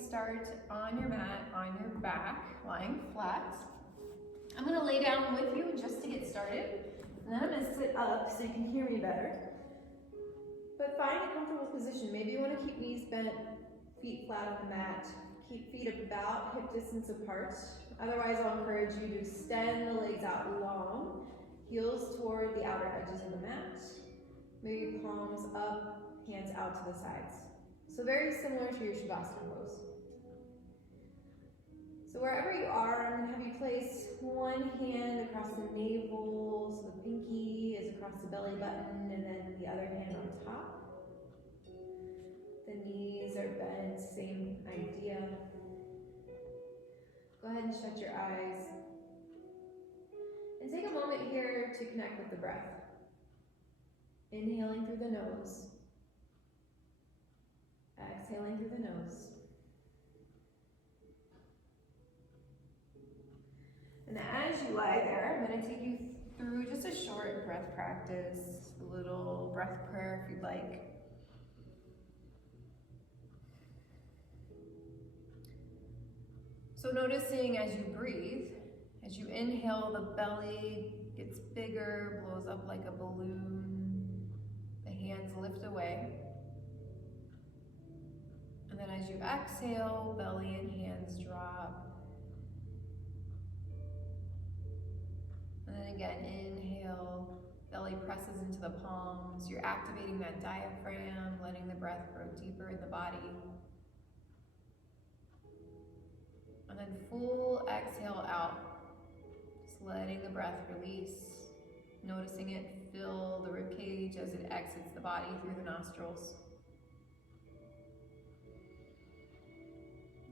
start on your mat, on your back, lying flat. I'm gonna lay down with you just to get started, and then I'm gonna sit up so you can hear me better. But find a comfortable position. Maybe you wanna keep knees bent, feet flat on the mat. Keep feet about hip distance apart. Otherwise, I'll encourage you to extend the legs out long, heels toward the outer edges of the mat. Maybe palms up, hands out to the sides. So very similar to your Shavasana pose. So wherever you are, I'm going to have you place one hand across the navel, so the pinky is across the belly button, and then the other hand on top. The knees are bent, same idea. Go ahead and shut your eyes. And take a moment here to connect with the breath. Inhaling through the nose. Exhaling through the nose. And as you lie there, I'm going to take you through just a short breath practice, a little breath prayer if you'd like. So noticing as you breathe, as you inhale, the belly gets bigger, blows up like a balloon. The hands lift away. And then as you exhale, belly and hands drop. And then again, inhale, belly presses into the palms. You're activating that diaphragm, letting the breath grow deeper in the body. And then full exhale out, just letting the breath release, noticing it fill the ribcage as it exits the body through the nostrils.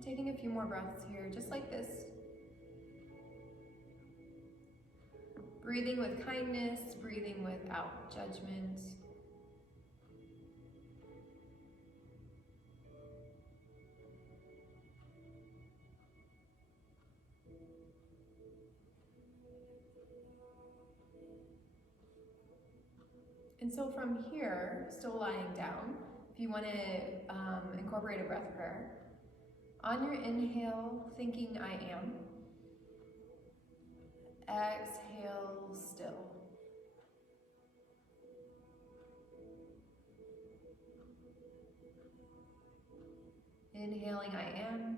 Taking a few more breaths here, just like this. Breathing with kindness, breathing without judgment. And so from here, still lying down, if you want to incorporate a breath prayer, on your inhale, thinking I am. Exhale, still. Inhaling, I am.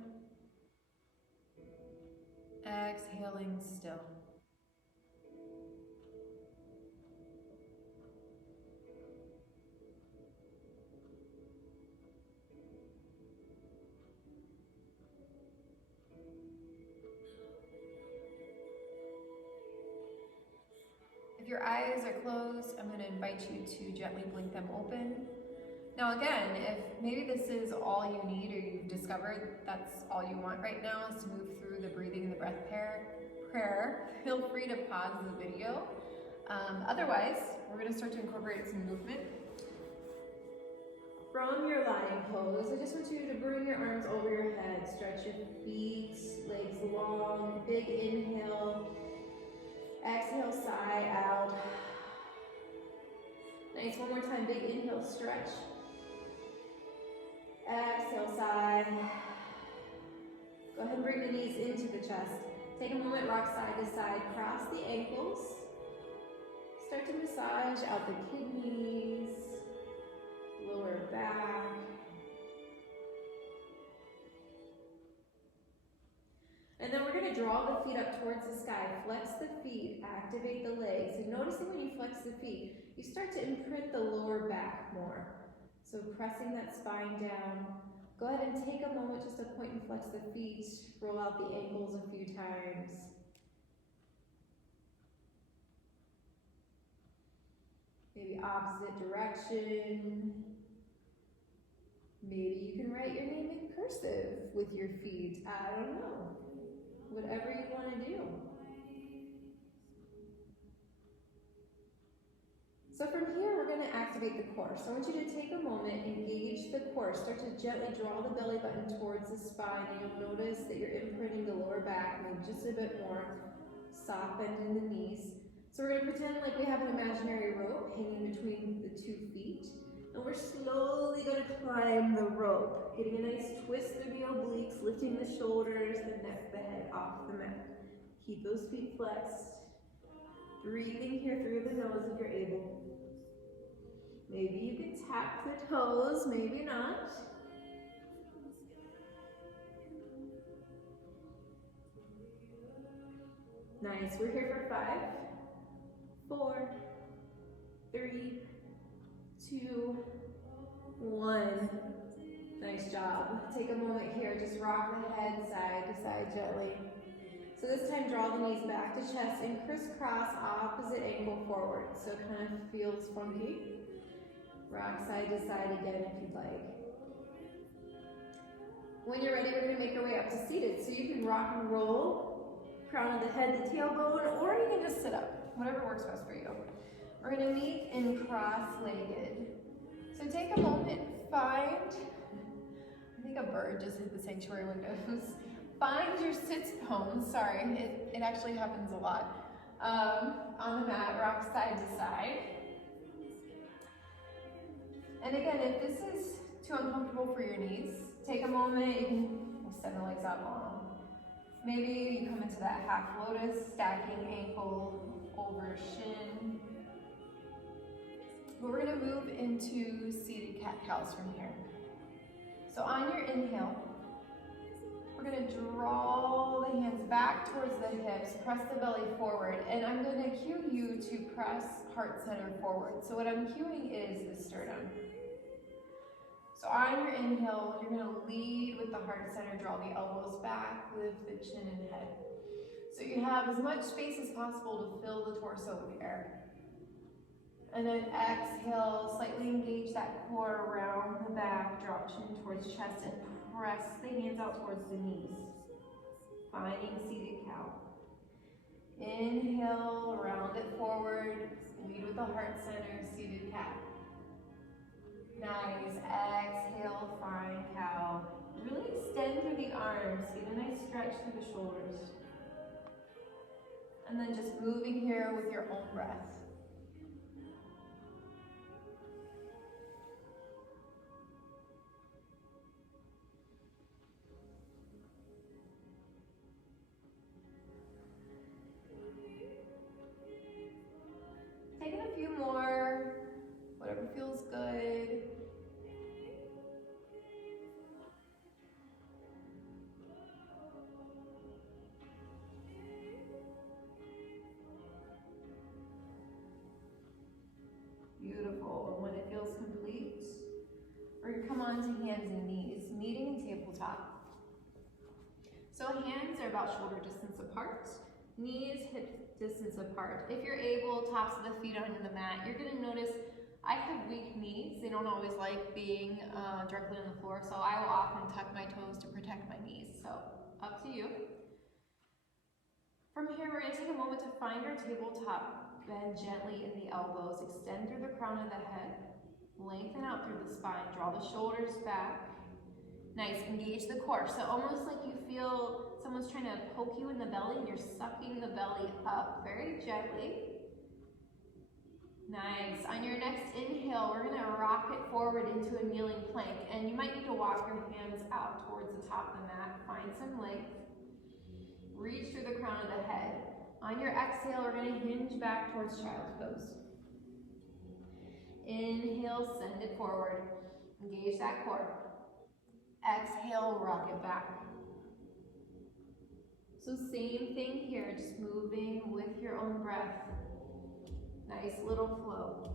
Exhaling, still. If your eyes are closed, I'm going to invite you to gently blink them open. Now again, if maybe this is all you need or you've discovered that's all you want right now is to move through the breathing and the breath prayer, feel free to pause the video. Otherwise, we're going to start to incorporate some movement. From your lying pose, I just want you to bring your arms over your head, stretch your feet, legs long, big inhale. Exhale, sigh out. Nice, one more time, big inhale, stretch. Exhale, sigh. Go ahead and bring the knees into the chest. Take a moment, rock side to side, cross the ankles. Start to massage out the kidneys, lower back. And then we're going to draw the feet up towards the sky. Flex the feet, activate the legs. And noticing when you flex the feet, you start to imprint the lower back more. So pressing that spine down. Go ahead and take a moment just to point and flex the feet. Roll out the ankles a few times. Maybe opposite direction. Maybe you can write your name in cursive with your feet. I don't know. Whatever you want to do. So from here, we're going to activate the core. So I want you to take a moment, engage the core. Start to gently draw the belly button towards the spine, and you'll notice that you're imprinting the lower back. Move just a bit more. Soft bend in the knees. So we're going to pretend like we have an imaginary rope hanging between the 2 feet. And we're slowly going to climb the rope, getting a nice twist through the obliques, lifting the shoulders, the neck, the head off the mat. Keep those feet flexed. Breathing here through the nose if you're able. Maybe you can tap the toes, maybe not. Nice, we're here for 5, 4, 3, 2, 1. Nice job. Take a moment here, just rock the head side to side gently. So this time draw the knees back to chest and crisscross opposite ankle forward. So it kind of feels funky. Rock side to side again if you'd like. When you're ready, we're going to make our way up to seated. So you can rock and roll, crown of the head to tailbone, or you can just sit up, whatever works best for you. We're going to meet in cross-legged. So take a moment, I think a bird just hit the sanctuary windows. Find your sits bones, sorry, it actually happens a lot. On the mat, rock side to side. And again, if this is too uncomfortable for your knees, take a moment, you can extend the legs out long. Maybe you come into that half lotus, stacking ankle over shin. But we're gonna move into seated cat-cows from here. So on your inhale, we're gonna draw the hands back towards the hips, press the belly forward, and I'm gonna cue you to press heart center forward. So what I'm cueing is the sternum. So on your inhale, you're gonna lead with the heart center, draw the elbows back, lift the chin and head. So you have as much space as possible to fill the torso with air. And then exhale, slightly engage that core around the back, drop chin towards chest, and press the hands out towards the knees. Finding seated cow. Inhale, round it forward, lead with the heart center, seated cat. Nice, exhale, find cow. Really extend through the arms, get a nice stretch through the shoulders. And then just moving here with your own breath. Taking a few more, whatever feels good. Beautiful. And when it feels complete, we're going to come on to hands and knees, meeting in tabletop. So hands are about shoulder distance apart, knees hip distance apart. If you're able, tops of the feet onto the mat, you're going to notice I have weak knees. They don't always like being directly on the floor, so I will often tuck my toes to protect my knees. So up to you. From here, we're going to take a moment to find our tabletop. Bend gently in the elbows, extend through the crown of the head, lengthen out through the spine, draw the shoulders back. Nice, engage the core. So almost like you feel someone's trying to poke you in the belly and you're sucking the belly up very gently. Nice. On your next inhale, we're going to rock it forward into a kneeling plank, and you might need to walk your hands out towards the top of the mat. Find some length. Reach through the crown of the head. On your exhale, we're going to hinge back towards child's pose. Inhale, send it forward. Engage that core. Exhale, rock it back. So same thing here, just moving with your own breath. Nice little flow.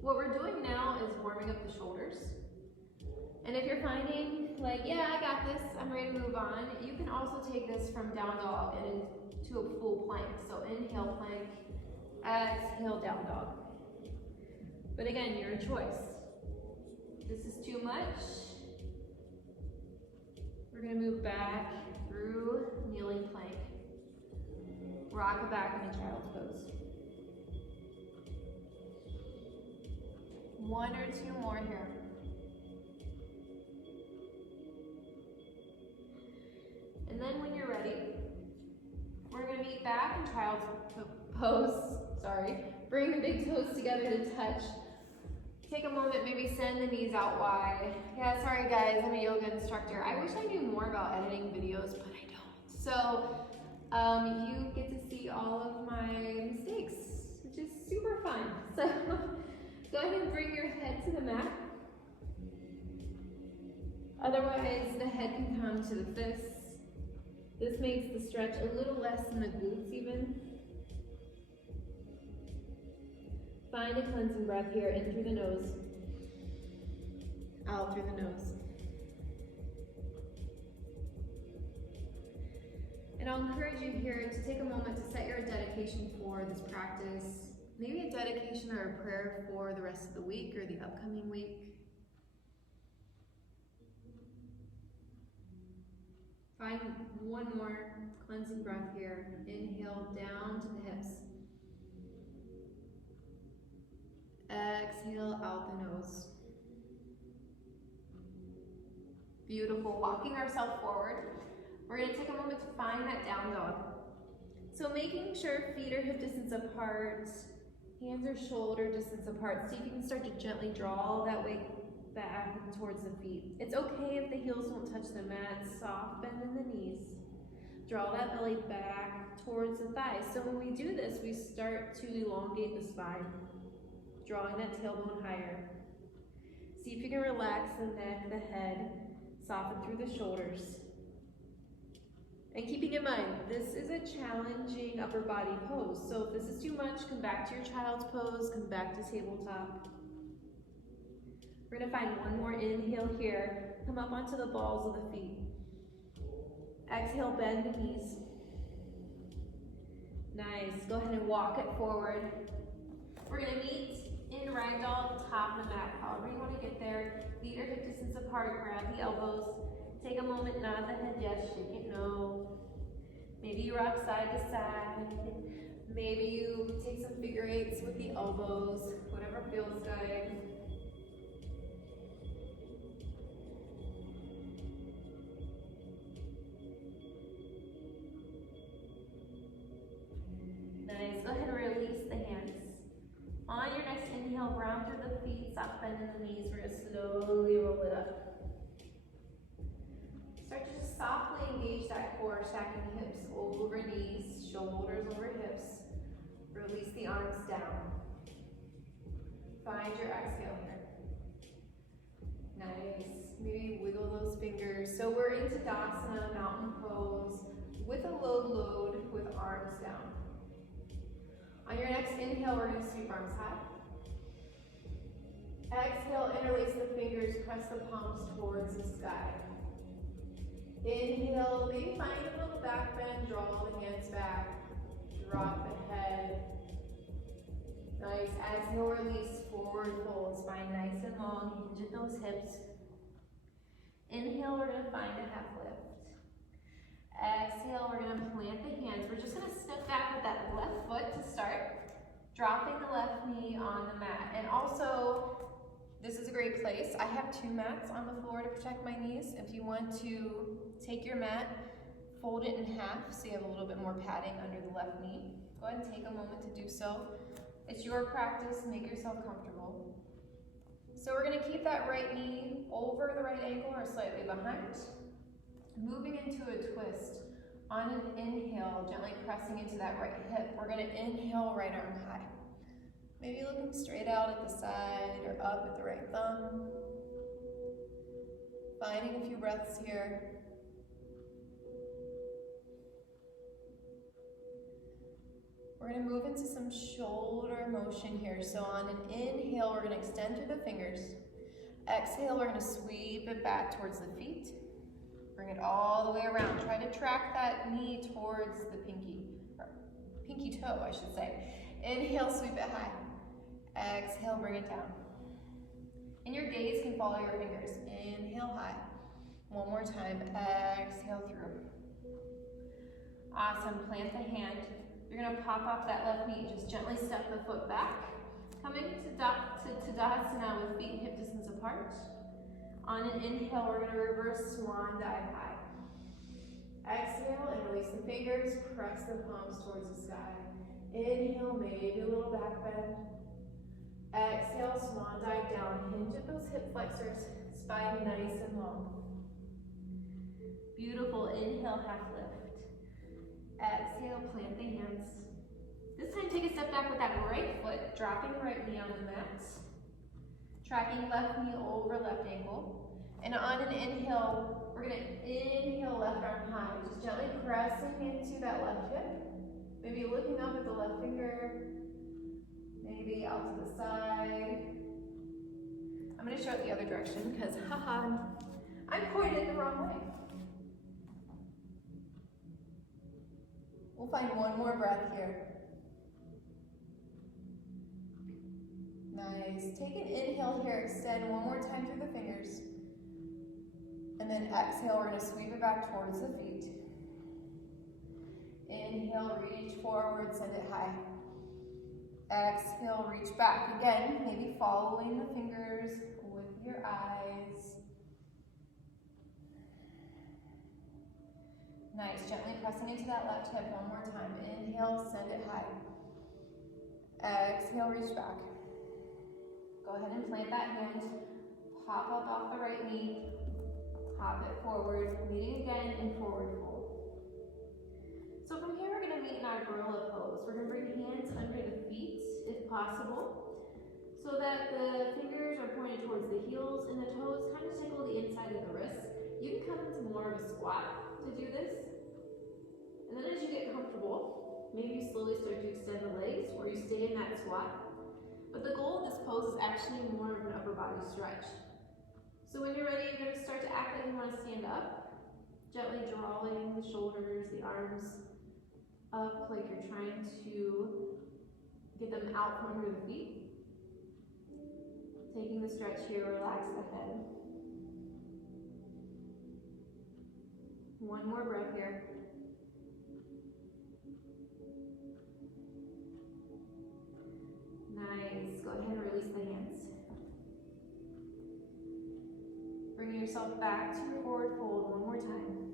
What we're doing now is warming up the shoulders. And if you're finding like, yeah, I got this, I'm ready to move on, you can also take this from down dog and into a full plank. So inhale, plank, exhale, down dog. But again, your choice. If this is too much, we're gonna move back through kneeling plank. Rock it back into child's pose. One or two more here. meet back in child's pose. Sorry. Bring the big toes together to touch. Take a moment, maybe send the knees out wide. Yeah, sorry guys, I'm a yoga instructor. I wish I knew more about editing videos, but I don't. So you get to see all of my mistakes, which is super fun. So go ahead and bring your head to the mat. Otherwise, the head can come to the fists. This makes the stretch a little less in the glutes even. Find a cleansing breath here, in through the nose, out through the nose. And I'll encourage you here to take a moment to set your dedication for this practice. Maybe a dedication or a prayer for the rest of the week or the upcoming week. Find one more cleansing breath here. Inhale down to the hips. Exhale out the nose. Beautiful. Walking ourselves forward. We're going to take a moment to find that down dog. So making sure feet are hip distance apart, hands are shoulder distance apart. See if you can start to gently draw that weight back towards the feet. It's okay if the heels won't touch the mat. Soft bend in the knees. Draw that belly back towards the thighs. So when we do this, we start to elongate the spine. Drawing that tailbone higher. See if you can relax the neck, the head, soften through the shoulders. And keeping in mind, this is a challenging upper body pose. So if this is too much, come back to your child's pose, come back to tabletop. We're gonna find one more inhale here. Come up onto the balls of the feet. Exhale, bend the knees. Nice, go ahead and walk it forward. We're gonna meet in ragdoll, top of the mat, however you want to get there. Feet are hip distance apart, grab the elbows. Take a moment, nod the head yes, shake it no. Maybe you rock side to side. Maybe you take some figure eights with the elbows, whatever feels good. Nice, go ahead and release the hands. On your next inhale, ground through the feet, soft bend in the knees. We're gonna slowly roll it up. Start to just softly engage that core, stacking hips over knees, shoulders over hips. Release the arms down. Find your exhale here. Nice. Maybe wiggle those fingers. So we're into Tadasana, mountain pose, with a low load with arms down. On your next inhale, we're going to sweep arms high. Exhale, interlace the fingers, press the palms towards the sky. Inhale, maybe find a little back bend, draw the hands back, drop the head. Nice, exhale, release, forward fold, spine nice and long, hinge at those hips. Inhale, we're going to find a half lift. Exhale, we're going to plant the hands. We're just going to step back with that left foot to start, dropping the left knee on the mat. And also, this is a great place. I have 2 mats on the floor to protect my knees. If you want to take your mat, fold it in half so you have a little bit more padding under the left knee. Go ahead and take a moment to do so. It's your practice, make yourself comfortable. So we're going to keep that right knee over the right ankle or slightly behind. Moving into a twist. On an inhale, gently pressing into that right hip. We're going to inhale, right arm high. Maybe looking straight out at the side or up at the right thumb. Finding a few breaths here. We're going to move into some shoulder motion here. So on an inhale, we're going to extend through the fingers. Exhale, we're going to sweep it back towards the feet. Bring it all the way around. Try to track that knee towards the pinky toe, I should say. Inhale, sweep it high. Exhale, bring it down. And your gaze can follow your fingers. Inhale high. One more time. Exhale through. Awesome. Plant the hand. You're going to pop off that left knee. Just gently step the foot back. Coming to Tadasana with feet hip distance apart. On an inhale, we're going to reverse swan dive high. Exhale and release the fingers, press the palms towards the sky. Inhale, maybe a little back bend. Exhale, swan dive down, hinge at those hip flexors, spine nice and long. Beautiful, inhale, half lift. Exhale, plant the hands. This time take a step back with that right foot, dropping right knee on the mat. Tracking left knee over left ankle. And on an inhale, we're gonna inhale left arm high, just gently pressing into that left hip. Maybe looking up at the left finger, maybe out to the side. I'm gonna show it the other direction because haha, I'm pointed the wrong way. We'll find one more breath here. Nice. Take an inhale here, extend one more time through the fingers. And then exhale, we're going to sweep it back towards the feet. Inhale, reach forward, send it high. Exhale, reach back. Again, maybe following the fingers with your eyes. Nice, gently pressing into that left hip one more time. Inhale, send it high. Exhale, reach back. Go ahead and plant that hand. Pop up off the right knee. Hop it forward, meeting again in forward fold. So from here, we're going to meet in our gorilla pose. We're going to bring hands under the feet, if possible, so that the fingers are pointed towards the heels and the toes kind of tickle the inside of the wrists. You can come into more of a squat to do this. And then as you get comfortable, maybe you slowly start to extend the legs or you stay in that squat. But the goal of this pose is actually more of an upper body stretch. So when you're ready, you're going to start to act like you want to stand up, gently drawing the shoulders, the arms up like you're trying to get them out from under the feet. Taking the stretch here, relax the head. One more breath here. Nice. Go ahead and release the hands. Bring yourself back to your forward fold one more time.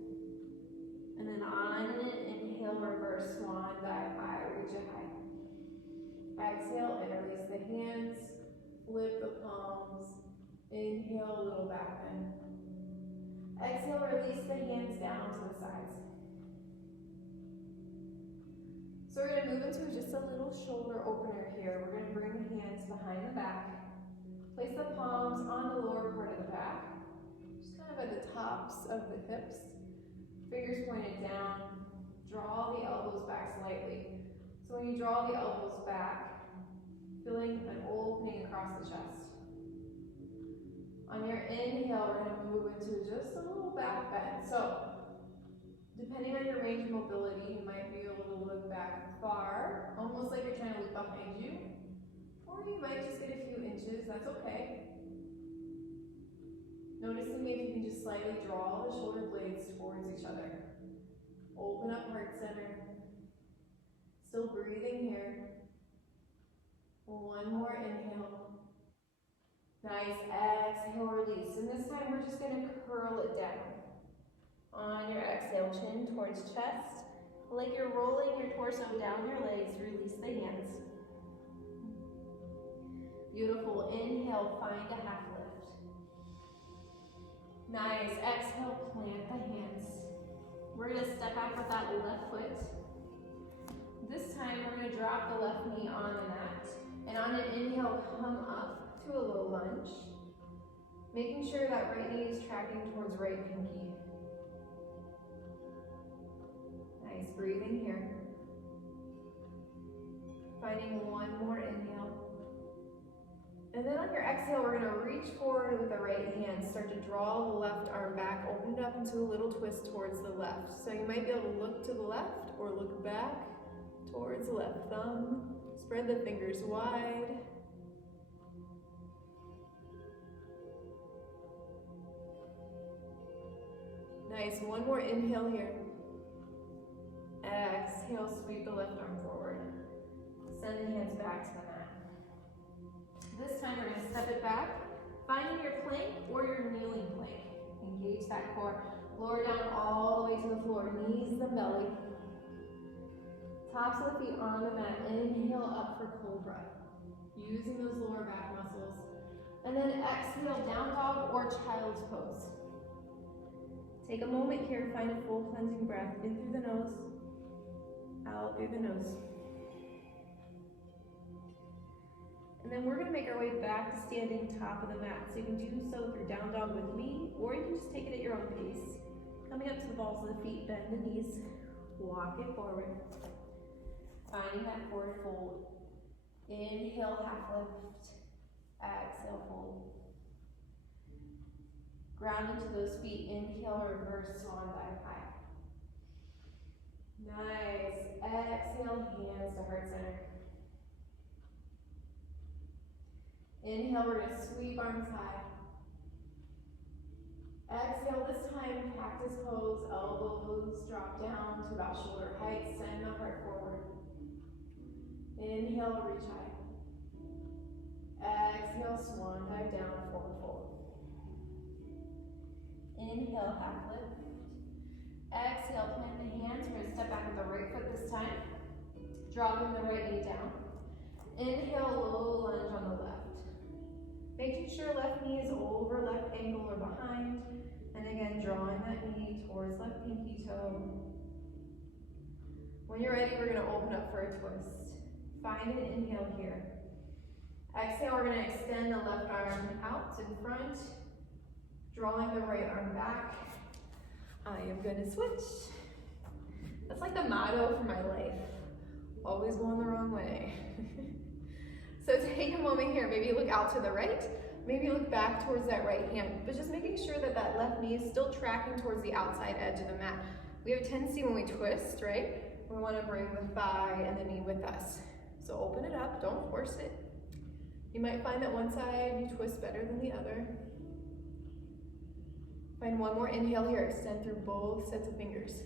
And then on an inhale, reverse swan dive high, reach it high. Exhale and release the hands. Flip the palms. Inhale, a little back bend. Exhale, release the hands down to the sides. So we're going to move into just a little shoulder opener here. We're going to bring the hands behind the back. Place the palms on the lower part of the back. Just kind of at the tops of the hips. Fingers pointed down. Draw the elbows back slightly. So when you draw the elbows back, feeling an opening across the chest. On your inhale, we're going to move into just a little back bend. So, depending on your range of mobility, you might be able to look back far, almost like you're trying to look behind you. Or you might just get a few inches, that's okay. Noticing if you can just slightly draw the shoulder blades towards each other. Open up heart center. Still breathing here. One more inhale. Nice, exhale, release. And this time we're just going to curl it down. On your exhale, chin towards chest. Like you're rolling your torso down your legs, release the hands. Beautiful, inhale, find a half lift. Nice, exhale, plant the hands. We're going to step out with that left foot. This time we're going to drop the left knee on the mat. And on an inhale, come up to a low lunge. Making sure that right knee is tracking towards right pinky. Nice, breathing here. Finding one more inhale. And then on your exhale, we're going to reach forward with the right hand. Start to draw the left arm back, open it up into a little twist towards the left. So you might be able to look to the left or look back towards the left thumb. Spread the fingers wide. Nice, one more inhale here. Exhale, sweep the left arm forward. Send the hands back to the mat. This time we're going to step it back, finding your plank or your kneeling plank. Engage that core. Lower down all the way to the floor, knees and belly. Tops of the feet on the mat. Inhale up for cobra, using those lower back muscles. And then exhale, down dog or child's pose. Take a moment here, find a full cleansing breath. In through the nose, out through the nose. And then we're going to make our way back to standing top of the mat. So you can do so through down dog with me, or you can just take it at your own pace. Coming up to the balls of the feet, bend the knees, walk it forward. Finding that forward fold. Inhale, half lift. Exhale, fold. Ground into those feet. Inhale, reverse swan dive high. Nice. Exhale, hands to heart center. Inhale, we're going to sweep arms high. Exhale, this time, cactus pose, elbows drop down to about shoulder height, send the heart forward. Inhale, reach high. Exhale, swan dive down, forward fold. Inhale, half lift. Exhale, plant the hands. We're going to step back with the right foot this time. Dropping the right knee down. Inhale, low lunge on the left. Making sure left knee is over left ankle or behind. And again, drawing that knee towards left pinky toe. When you're ready, we're going to open up for a twist. Find an inhale here. Exhale, we're going to extend the left arm out in front. Drawing the right arm back. I am going to switch. That's like the motto for my life. Always going the wrong way. So take a moment here. Maybe look out to the right. Maybe look back towards that right hand. But just making sure that that left knee is still tracking towards the outside edge of the mat. We have a tendency when we twist, right? We want to bring the thigh and the knee with us. So open it up. Don't force it. You might find that one side you twist better than the other. Find one more inhale here. Extend through both sets of fingers.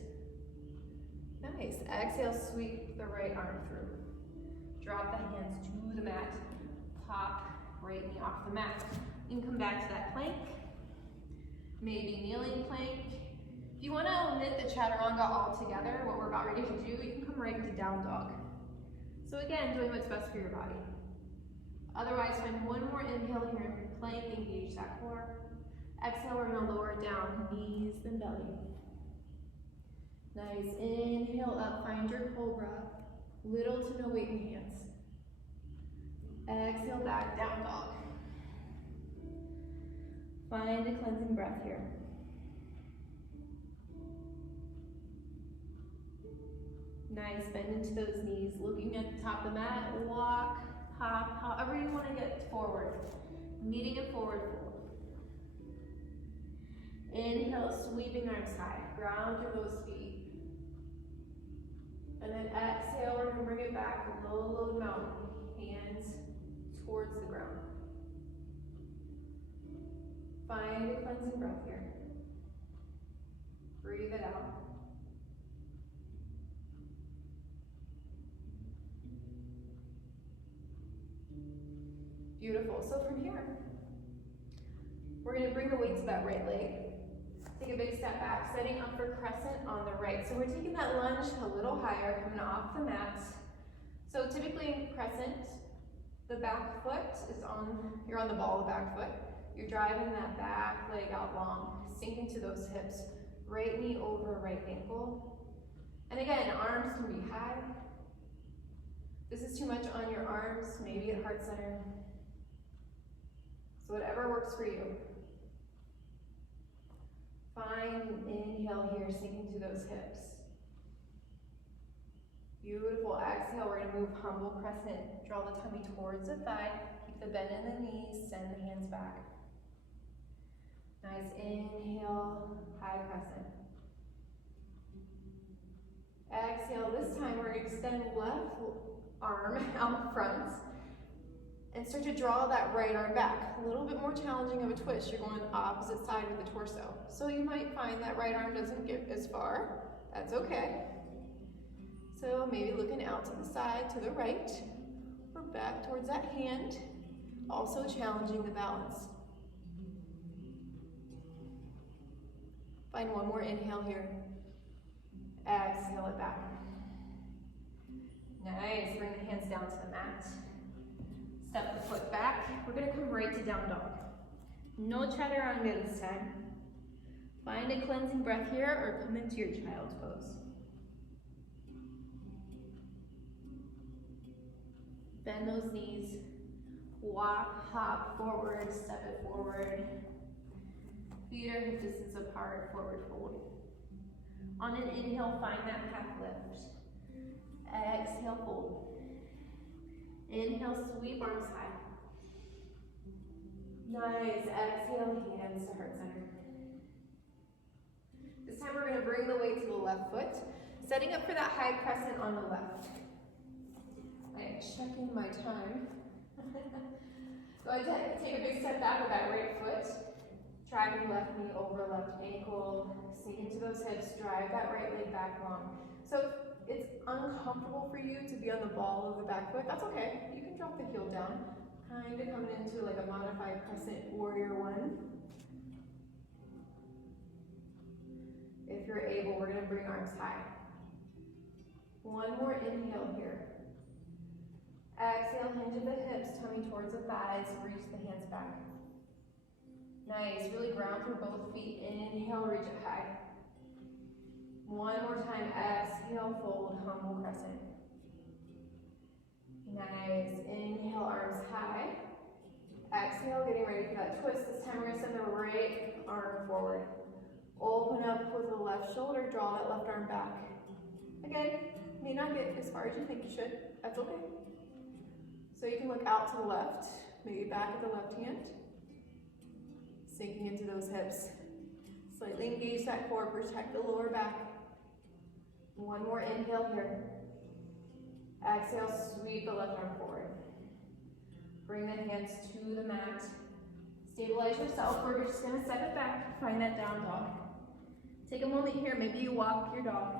Nice. Exhale, sweep the right arm through. Drop the hands to the mat. Pop right knee off the mat. You can come back to that plank. Maybe kneeling plank. If you want to omit the chaturanga altogether, what we're about ready to do, you can come right into down dog. So again, doing what's best for your body. Otherwise, find one more inhale here. Plank, engage that core. Exhale, we're going to lower down, knees and belly. Nice. Inhale up, find your cobra. Little to no weight in hands. Exhale, back, down dog. Find a cleansing breath here. Nice, bend into those knees, looking at the top of the mat, walk, hop, however you want to get forward. Meeting it forward fold. Inhale, sweeping arms high, ground through those feet. And then exhale, we're going to bring it back, low load mountain, hands towards the ground. Find a cleansing breath here. Breathe it out. Beautiful. So from here, we're going to bring the weight to that right leg. Take a big step back, setting up for crescent on the right. So we're taking that lunge a little higher, coming off the mat. So typically in crescent, the back foot is you're on the ball of the back foot. You're driving that back leg out long, sinking to those hips. Right knee over right ankle. And again, arms can be high. If this is too much on your arms, maybe at heart center. So whatever works for you. Find an inhale here, sinking to those hips. Beautiful. Exhale, we're going to move humble crescent. Draw the tummy towards the thigh. Keep the bend in the knees. Send the hands back. Nice. Inhale, high crescent. Exhale. This time we're going to extend left arm out front and start to draw that right arm back. A little bit more challenging of a twist. You're going opposite side with the torso. So you might find that right arm doesn't get as far. That's okay. So maybe looking out to the side, to the right, or back towards that hand. Also challenging the balance. Find one more inhale here. Exhale it back. Nice, bring the hands down to the mat. Step the foot back. We're gonna come right to down dog. No chaturanga this time. Find a cleansing breath here or come into your child's pose. Bend those knees. Walk, hop forward, step it forward. Feet are hip distance apart, forward fold. On an inhale, find that half lift. Exhale, fold. Inhale, sweep arms high. Nice, exhale, hands to heart center. This time we're gonna bring the weight to the left foot, setting up for that high crescent on the left. I am checking my time. Go ahead, take a big step back with that right foot. Driving left knee over left ankle. Sink into those hips, drive that right leg back long. So if it's uncomfortable for you to be on the ball of the back foot, that's okay. You can drop the heel down. Kind of coming into like a modified crescent warrior one. If you're able, we're gonna bring arms high. One more inhale here. Exhale, hinge of the hips, tummy towards the thighs, reach the hands back. Nice, really ground through both feet. Inhale, reach it high. One more time, exhale, fold, humble crescent. Nice, inhale, arms high. Exhale, getting ready for that twist. This time we're gonna send the right arm forward. Open up with the left shoulder, draw that left arm back. Again, may not get as far as you think you should, that's okay. So you can look out to the left, maybe back at the left hand. Sinking into those hips. Slightly engage that core, protect the lower back. One more inhale here. Exhale, sweep the left arm forward. Bring the hands to the mat. Stabilize yourself. We're just gonna step it back, find that down dog. Take a moment here, maybe you walk your dog.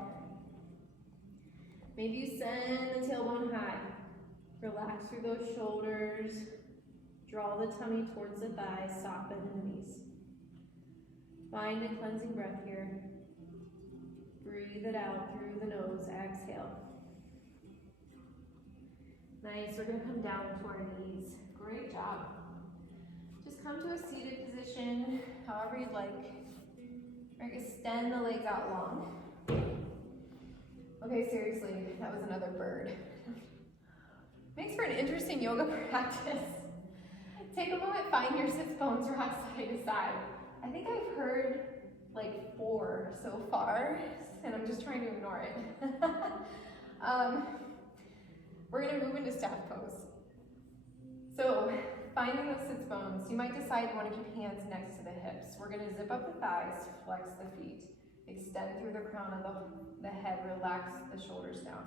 Maybe you send the tailbone high. Relax through those shoulders. Draw the tummy towards the thighs, soften the knees. Find a cleansing breath here. Breathe it out through the nose, exhale. Nice, we're gonna come down to our knees. Great job. Just come to a seated position, however you'd like. We're gonna extend the legs out long. Okay, seriously, that was another bird. Makes for an interesting yoga practice. Take a moment, find your sits bones, rock side to side. I think I've heard like 4 so far, and I'm just trying to ignore it. We're gonna move into staff pose. So, finding those sits bones, you might decide you wanna keep hands next to the hips. We're gonna zip up the thighs, flex the feet, extend through the crown of the head, relax the shoulders down.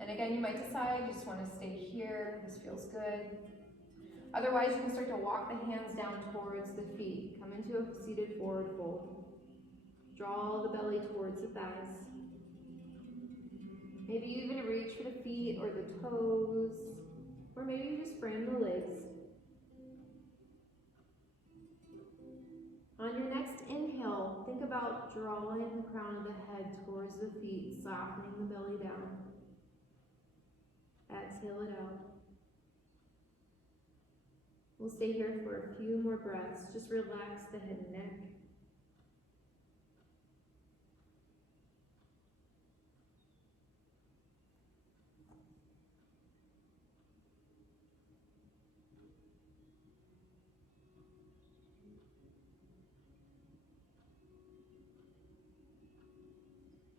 And again, you might decide you just wanna stay here, this feels good. Otherwise, you can start to walk the hands down towards the feet. Come into a seated forward fold. Draw the belly towards the thighs. Maybe you even reach for the feet or the toes, or maybe you just frame the legs. On your next inhale, think about drawing the crown of the head towards the feet, softening the belly down. Exhale it out. We'll stay here for a few more breaths. Just relax the head and neck.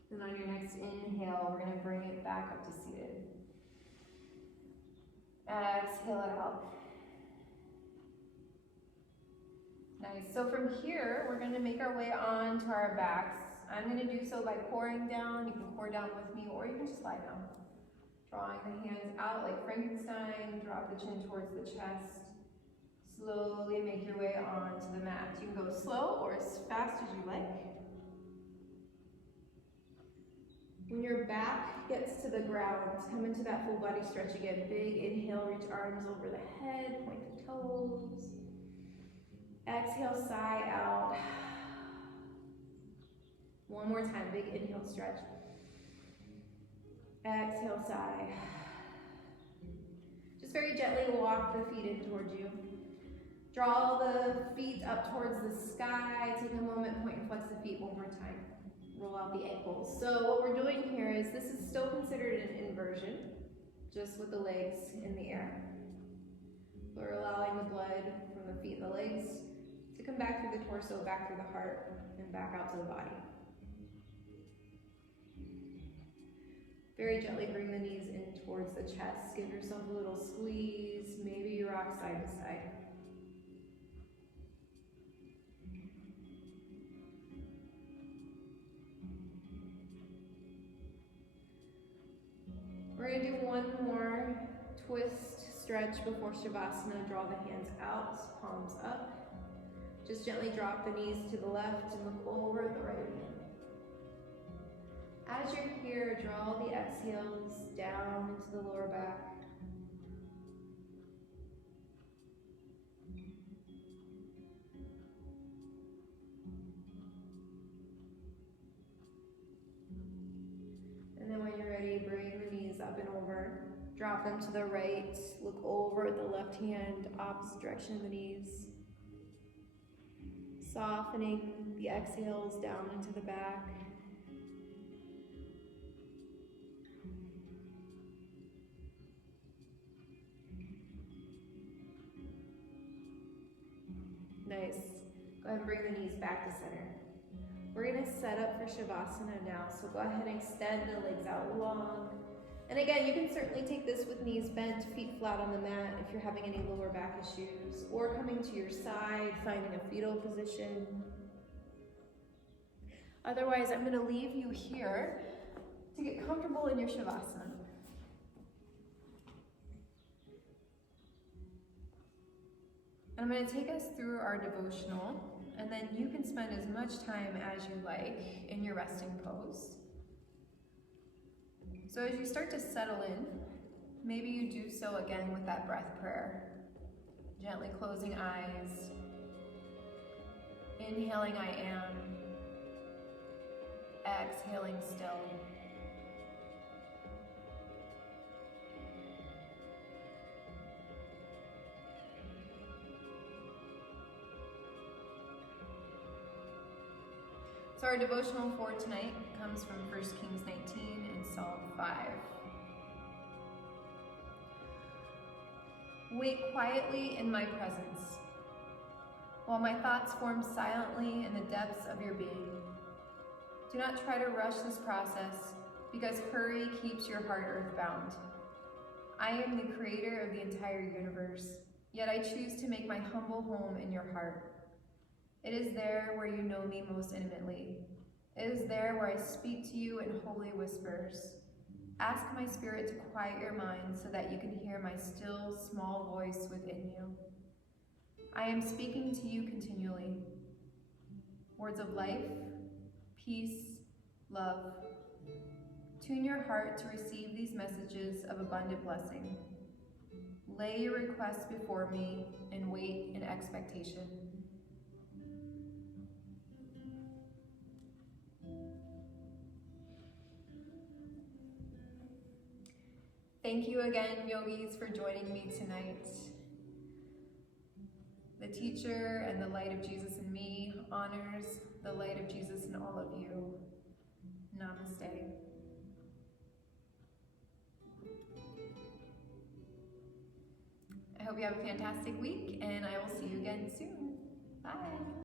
And on your next inhale, we're going to bring it back up to seated. Exhale it out. Nice. So from here, we're going to make our way onto our backs. I'm going to do so by coring down. You can core down with me, or you can just lie down. Drawing the hands out like Frankenstein. Drop the chin towards the chest. Slowly make your way onto the mat. You can go slow or as fast as you like. When your back gets to the ground, come into that full body stretch again. Big inhale, reach arms over the head, point the toes. Exhale, sigh out. One more time, big inhale, stretch. Exhale, sigh. Just very gently walk the feet in towards you. Draw the feet up towards the sky. Take a moment, point and flex the feet one more time. Roll out the ankles. So what we're doing here is, this is still considered an inversion, just with the legs in the air. We're allowing the blood from the feet and the legs to come back through the torso, back through the heart, and back out to the body. Very gently bring the knees in towards the chest. Give yourself a little squeeze. Maybe you rock side to side. We're going to do one more twist stretch before Shavasana. Draw the hands out, palms up. Just gently drop the knees to the left and look over the right hand. As you're here, draw the exhales down into the lower back. And then when you're ready, bring the knees up and over. Drop them to the right. Look over at the left hand, opposite direction of the knees. Softening the exhales down into the back. Nice. Go ahead and bring the knees back to center. We're going to set up for Shavasana now, so go ahead and extend the legs out long. And again, you can certainly take this with knees bent, feet flat on the mat if you're having any lower back issues, or coming to your side, finding a fetal position. Otherwise, I'm going to leave you here to get comfortable in your Shavasana. I'm going to take us through our devotional, and then you can spend as much time as you like in your resting pose. So as you start to settle in, maybe you do so again with that breath prayer. Gently closing eyes, inhaling I am, exhaling still. So our devotional for tonight comes from 1 Kings 19 and Psalm 5. Wait quietly in my presence, while my thoughts form silently in the depths of your being. Do not try to rush this process, because hurry keeps your heart earthbound. I am the creator of the entire universe, yet I choose to make my humble home in your heart. It is there where you know me most intimately. It is there where I speak to you in holy whispers. Ask my spirit to quiet your mind so that you can hear my still, small voice within you. I am speaking to you continually. Words of life, peace, love. Tune your heart to receive these messages of abundant blessing. Lay your requests before me and wait in expectation. Thank you again, yogis, for joining me tonight. The teacher and the light of Jesus in me honors the light of Jesus in all of you. Namaste. I hope you have a fantastic week, and I will see you again soon. Bye.